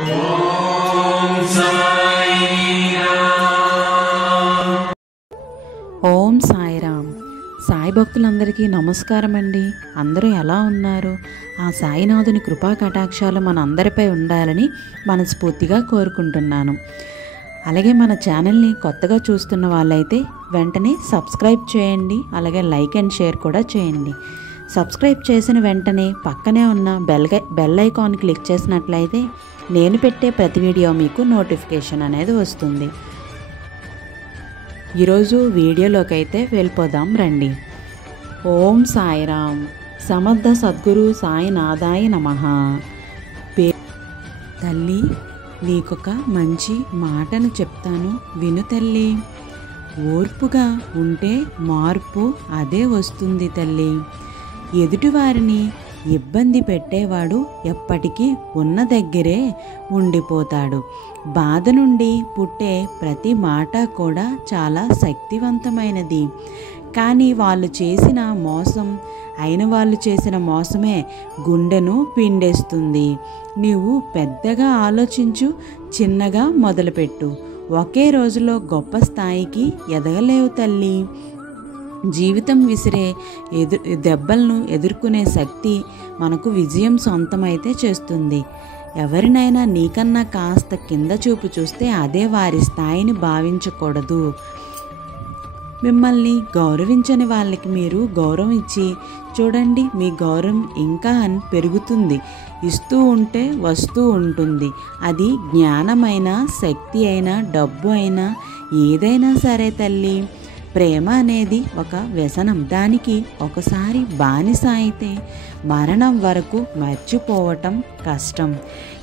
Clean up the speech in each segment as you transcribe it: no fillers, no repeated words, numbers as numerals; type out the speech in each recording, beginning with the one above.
ఓం సాయిరామ్. సాయి భక్తులందరికీ నమస్కారం అండి. అందరూ ఎలా ఉన్నారు? ఆ సాయినాథుని కృపా కటాక్షాలు మన అందరిపై ఉండాలని మనస్ఫూర్తిగా కోరుకుంటున్నాను. అలాగే మన ఛానల్ని కొత్తగా చూస్తున్న వాళ్ళైతే వెంటనే సబ్స్క్రైబ్ చేయండి. అలాగే లైక్ అండ్ షేర్ కూడా చేయండి. సబ్స్క్రైబ్ చేసిన వెంటనే పక్కనే ఉన్న బెల్ ఐకాన్ క్లిక్ చేసినట్లయితే నేను పెట్టే ప్రతి వీడియో మీకు నోటిఫికేషన్ అనేది వస్తుంది. ఈరోజు వీడియోలోకి అయితే వెళ్ళిపోదాం రండి. ఓం సాయిరామ్. సమర్థ సద్గురు సాయినాథాయ నమః. తల్లి, నీకొక మంచి మాటను చెప్తాను, విను తల్లి. ఓర్పుగా ఉంటే మార్పు అదే వస్తుంది తల్లి. ఎదుటివారిని ఇబ్బంది పెట్టేవాడు ఎప్పటికీ ఉన్న దగ్గరే ఉండిపోతాడు. బాధ నుండి పుట్టే ప్రతి మాట కూడా చాలా శక్తివంతమైనది. కానీ వాళ్ళు చేసిన మోసమే గుండెను పిండేస్తుంది. నీవు పెద్దగా ఆలోచించు, చిన్నగా మొదలుపెట్టు. ఒకే రోజులో గొప్ప స్థాయికి ఎదగలేవు తల్లి. జీవితం విసిరే దెబ్బలను ఎదుర్కొనే శక్తి మనకు విజయం సొంతమైతే చేస్తుంది. ఎవరినైనా నీకన్నా కాస్త కింద చూపు చూస్తే అదే వారి స్థాయిని భావించకూడదు. మిమ్మల్ని గౌరవించని వాళ్ళకి మీరు గౌరవం ఇచ్చి చూడండి, మీ గౌరవం ఇంకా పెరుగుతుంది. ఇస్తూ ఉంటే వస్తూ ఉంటుంది. అది జ్ఞానమైనా, శక్తి అయినా, డబ్బు అయినా, ఏదైనా సరే తల్లి. ప్రేమ అనేది ఒక వ్యసనం. దానికి ఒకసారి బానిస అయితే మరణం వరకు మర్చిపోవటం కష్టం.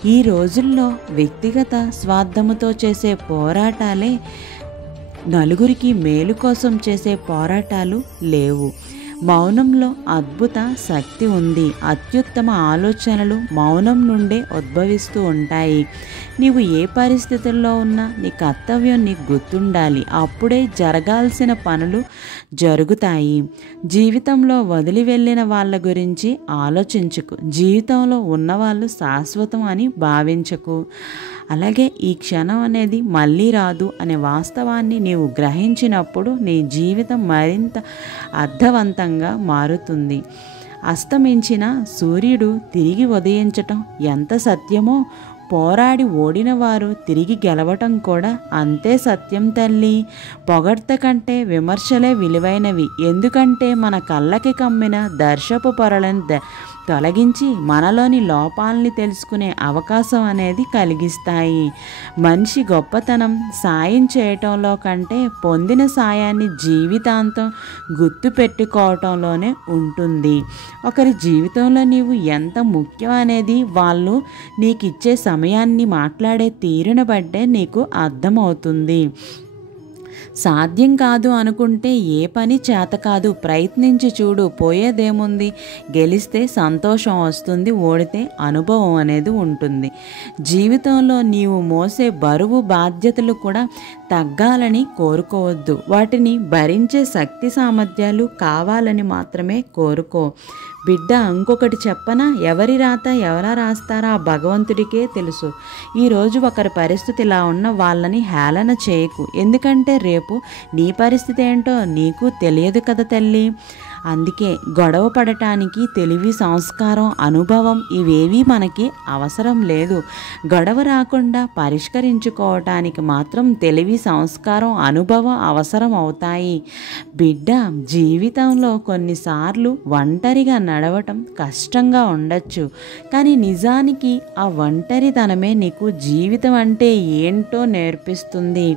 ఈ రోజుల్లో వ్యక్తిగత స్వార్థముతో చేసే పోరాటాలే, నలుగురికి మేలు కోసం చేసే పోరాటాలు లేవు. మౌనంలో అద్భుత శక్తి ఉంది. అత్యుత్తమ ఆలోచనలు మౌనం నుండే ఉద్భవిస్తూ ఉంటాయి. నీవు ఏ పరిస్థితుల్లో ఉన్నా నీ కర్తవ్యం నీకు గుర్తుండాలి. అప్పుడే జరగాల్సిన పనులు జరుగుతాయి. జీవితంలో వదిలి వెళ్ళిన వాళ్ళ గురించి ఆలోచించకు. జీవితంలో ఉన్నవాళ్ళు శాశ్వతం అని భావించకు. అలాగే ఈ క్షణం అనేది మళ్ళీ రాదు అనే వాస్తవాన్ని నీవు గ్రహించినప్పుడు నీ జీవితం మరింత అర్థవంతంగా మారుతుంది. అస్తమించిన సూర్యుడు తిరిగి ఉదయించటం ఎంత సత్యమో, పోరాడి ఓడిన వారు తిరిగి గెలవటం కూడా అంతే సత్యం తల్లి. పొగడ్త కంటే విమర్శలే విలువైనవి. ఎందుకంటే మన కళ్ళకి కమ్మిన దర్శపు పొరలను తొలగించి మనలోని లోపాలని తెలుసుకునే అవకాశం అనేది కలిగిస్తాయి. మనిషి గొప్పతనం సాయం చేయటంలో కంటే పొందిన సాయాన్ని జీవితాంతం గుర్తు పెట్టుకోవటంలోనే ఉంటుంది. ఒకరి జీవితంలో నీవు ఎంత ముఖ్యం అనేది వాళ్ళు నీకు ఇచ్చే సమయాన్ని, మాట్లాడే తీరును బట్టే నీకు అర్థమవుతుంది. సాధ్యం కాదు అనుకుంటే ఏ పని చేత కాదు. ప్రయత్నించి చూడు, పోయేదేముంది. గెలిస్తే సంతోషం వస్తుంది, ఓడితే అనుభవం అనేది ఉంటుంది. జీవితంలో నీవు మోసే బరువు బాధ్యతలు కూడా తగ్గాలని కోరుకోవద్దు. వాటిని భరించే శక్తి సామర్థ్యాలు కావాలని మాత్రమే కోరుకో. బిడ్డ, ఇంకొకటి చెప్పనా? ఎవరి రాత ఎవరా రాస్తారా ఆ భగవంతుడికే తెలుసు. ఈరోజు ఒకరి పరిస్థితి ఇలా ఉన్న వాళ్ళని హేళన చేయకు. ఎందుకంటే రేపు నీ పరిస్థితి ఏంటో నీకు తెలియదు కదా తల్లి. అందుకే గొడవ పడటానికి తెలివి, సంస్కారం, అనుభవం ఇవేవీ మనకి అవసరం లేదు. గొడవ రాకుండా పరిష్కరించుకోవటానికి మాత్రం తెలివి, సంస్కారం, అనుభవం అవసరం అవుతాయి. బిడ్డ, జీవితంలో కొన్నిసార్లు ఒంటరిగా నడవటం కష్టంగా ఉండొచ్చు. కానీ నిజానికి ఆ ఒంటరితనమే నీకు జీవితం అంటే ఏంటో నేర్పిస్తుంది.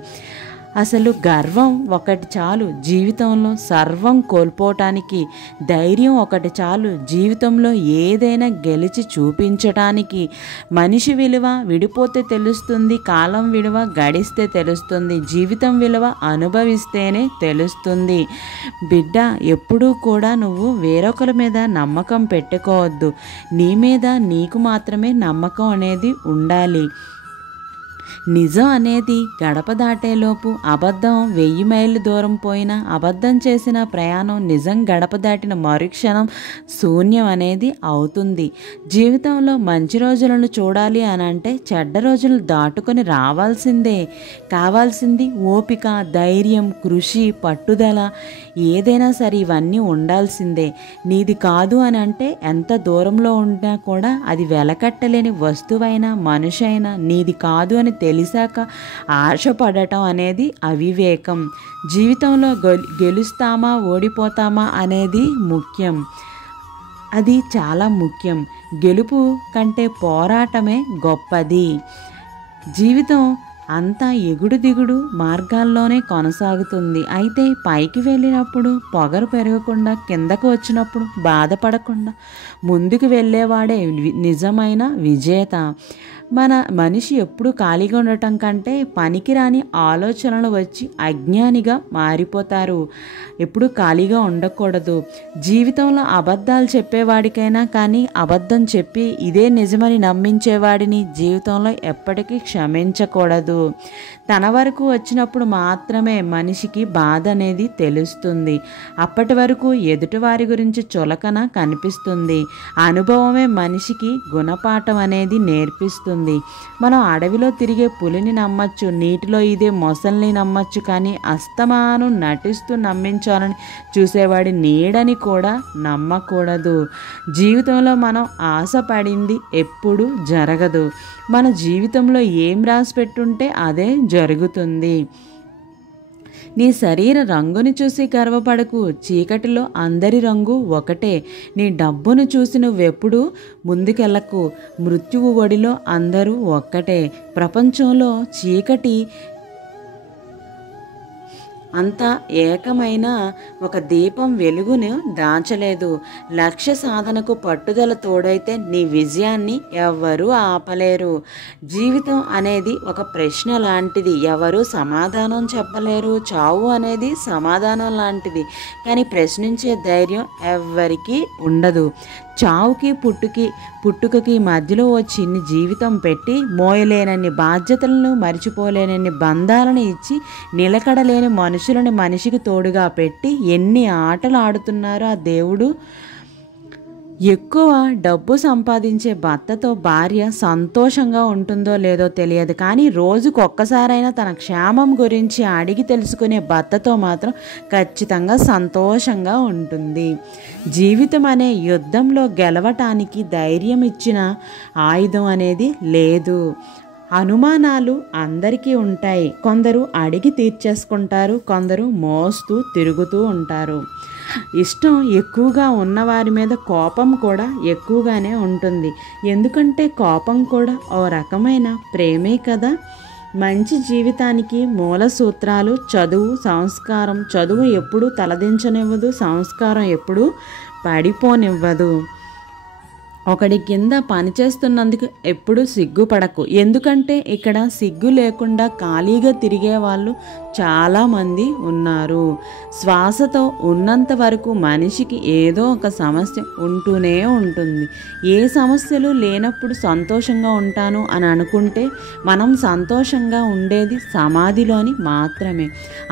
అసలు గర్వం ఒకటి చాలు జీవితంలో సర్వం కోల్పోవటానికి. ధైర్యం ఒకటి చాలు జీవితంలో ఏదైనా గెలిచి చూపించటానికి. మనిషి విలువ విడిపోతే తెలుస్తుంది, కాలం విలువ గడిస్తే తెలుస్తుంది, జీవితం విలువ అనుభవిస్తేనే తెలుస్తుంది. బిడ్డ, ఎప్పుడూ కూడా నువ్వు వేరొకరి మీద నమ్మకం పెట్టుకోవద్దు. నీ మీద నీకు మాత్రమే నమ్మకం అనేది ఉండాలి. నిజం అనేది గడప దాటేలోపు అబద్ధం 1000 మైళ్ళు దూరం పోయినా, అబద్ధం చేసిన ప్రయాణం నిజం గడప దాటిన మరుక్షణం శూన్యం అనేది అవుతుంది. జీవితంలో మంచి రోజులను చూడాలి అని అంటే చెడ్డ రోజులను దాటుకొని రావాల్సిందే. కావాల్సింది ఓపిక, ధైర్యం, కృషి, పట్టుదల, ఏదైనా సరే ఇవన్నీ ఉండాల్సిందే. నీది కాదు అని అంటే ఎంత దూరంలో ఉన్నా కూడా అది వెలకట్టలేని వస్తువైనా మనిషి అయినా నీది కాదు అని తెలిసాక ఆశపడటం అనేది అవివేకం. జీవితంలో గెలుస్తామా ఓడిపోతామా అనేది ముఖ్యం. అది చాలా ముఖ్యం. గెలుపు కంటే పోరాటమే గొప్పది. జీవితం అంతా ఎగుడు దిగుడు మార్గాల్లోనే కొనసాగుతుంది. అయితే పైకి వెళ్ళినప్పుడు పొగరు పెరగకుండా, కిందకు వచ్చినప్పుడు బాధపడకుండా ముందుకు వెళ్ళేవాడే నిజమైన విజేత. మనిషి ఎప్పుడు ఖాళీగా ఉండటం కంటే పనికిరాని ఆలోచనలు వచ్చి అజ్ఞానిగా మారిపోతారు. ఎప్పుడు ఖాళీగా ఉండకూడదు. జీవితంలో అబద్ధాలు చెప్పేవాడికైనా కానీ అబద్ధం చెప్పి ఇదే నిజమని నమ్మించేవాడిని జీవితంలో ఎప్పటికీ క్షమించకూడదు. తన వరకు వచ్చినప్పుడు మాత్రమే మనిషికి బాధ అనేది తెలుస్తుంది. అప్పటి వరకు ఎదుటివారి గురించి చులకన కనిపిస్తుంది. అనుభవమే మనిషికి గుణపాఠం అనేది నేర్పిస్తుంది. మనం అడవిలో తిరిగే పులిని నమ్మచ్చు, నీటిలో ఇదే మొసల్ని నమ్మచ్చు, కానీ అస్తమాను నటిస్తూ నమ్మించాలని చూసేవాడి నీడని కూడా నమ్మకూడదు. జీవితంలో మనం ఆశపడింది ఎప్పుడు జరగదు. మన జీవితంలో ఏం రాసి పెట్టుంటే అదే జరుగుతుంది. నీ శరీర రంగుని చూసి గర్వపడకు. చీకటిలో అందరి రంగు ఒకటే. నీ డబ్బును చూసి నువ్వెప్పుడు ముందుకెళ్ళకు. మృత్యువు ఒడిలో అందరూ ఒక్కటే. ప్రపంచంలో చీకటి అంతా ఏకమైన ఒక దీపం వెలుగును దాచలేదు. లక్ష్య సాధనకు పట్టుదల తోడైతే నీ విజయాన్ని ఎవ్వరూ ఆపలేరు. జీవితం అనేది ఒక ప్రశ్న లాంటిది. ఎవరు సమాధానం చెప్పలేరు. చావు అనేది సమాధానం లాంటిది, కానీ ప్రశ్నించే ధైర్యం ఎవ్వరికీ ఉండదు. చావుకి పుట్టుకకి మధ్యలో ఓ చిన్ని జీవితం పెట్టి మోయలేనన్ని బాధ్యతలను, మరిచిపోలేనన్ని బంధాలను ఇచ్చి, నిలకడలేని మనుషులని మనిషికి తోడుగా పెట్టి ఎన్ని ఆటలు ఆడుతున్నారో ఆ దేవుడు. ఎక్కువ డబ్బు సంపాదించే భర్తతో భార్య సంతోషంగా ఉంటుందో లేదో తెలియదు, కానీ రోజుకు ఒక్కసారైనా తన క్షేమం గురించి అడిగి తెలుసుకునే భర్తతో మాత్రం ఖచ్చితంగా సంతోషంగా ఉంటుంది. జీవితం అనే యుద్ధంలో గెలవటానికి ధైర్యం ఇచ్చిన ఆయుధం అనేది లేదు. అనుమానాలు అందరికీ ఉంటాయి. కొందరు అడిగి తీర్చేసుకుంటారు, కొందరు మోస్తూ తిరుగుతూ ఉంటారు. ఇష్టం ఎక్కువగా ఉన్నవారి మీద కోపం కూడా ఎక్కువగానే ఉంటుంది. ఎందుకంటే కోపం కూడా ఓ రకమైన ప్రేమే కదా. మంచి జీవితానికి మూల సూత్రాలు చదువు, సంస్కారం. చదువు ఎప్పుడూ తలదించనివ్వదు, సంస్కారం ఎప్పుడూ పడిపోనివ్వదు. ఒకడి కింద పనిచేస్తున్నందుకు ఎప్పుడు సిగ్గుపడకు. ఎందుకంటే ఇక్కడ సిగ్గు లేకుండా ఖాళీగా తిరిగే వాళ్ళు చాలామంది ఉన్నారు. శ్వాసతో ఉన్నంత వరకు మనిషికి ఏదో ఒక సమస్య ఉంటూనే ఉంటుంది. ఏ సమస్యలు లేనప్పుడు సంతోషంగా ఉంటాను అని అనుకుంటే మనం సంతోషంగా ఉండేది సమాధిలోని మాత్రమే.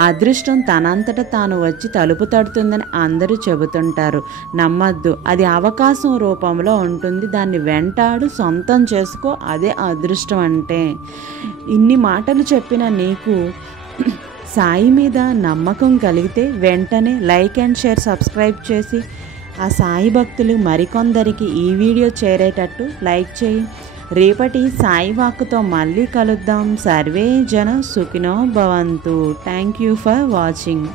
అదృష్టం తనంతట తాను వచ్చి తలుపు తడుతుందని అందరూ చెబుతుంటారు. నమ్మద్దు. అది అవకాశం రూపంలో ఉంటుంది. దాన్ని వెంటాడు, సొంతం చేసుకో. అదే అదృష్టం అంటే. ఇన్ని మాటలు చెప్పిన నీకు సాయి మీద నమ్మకం కలిగితే వెంటనే లైక్ అండ్ షేర్, సబ్స్క్రైబ్ చేసి ఆ సాయి భక్తులు మరికొందరికి ఈ వీడియో చేరేటట్టు లైక్ చేయి. రేపటి సాయి వాక్కుతో మళ్ళీ కలుద్దాం. సర్వే జన సుఖినో భవంతు. Thank you for watching.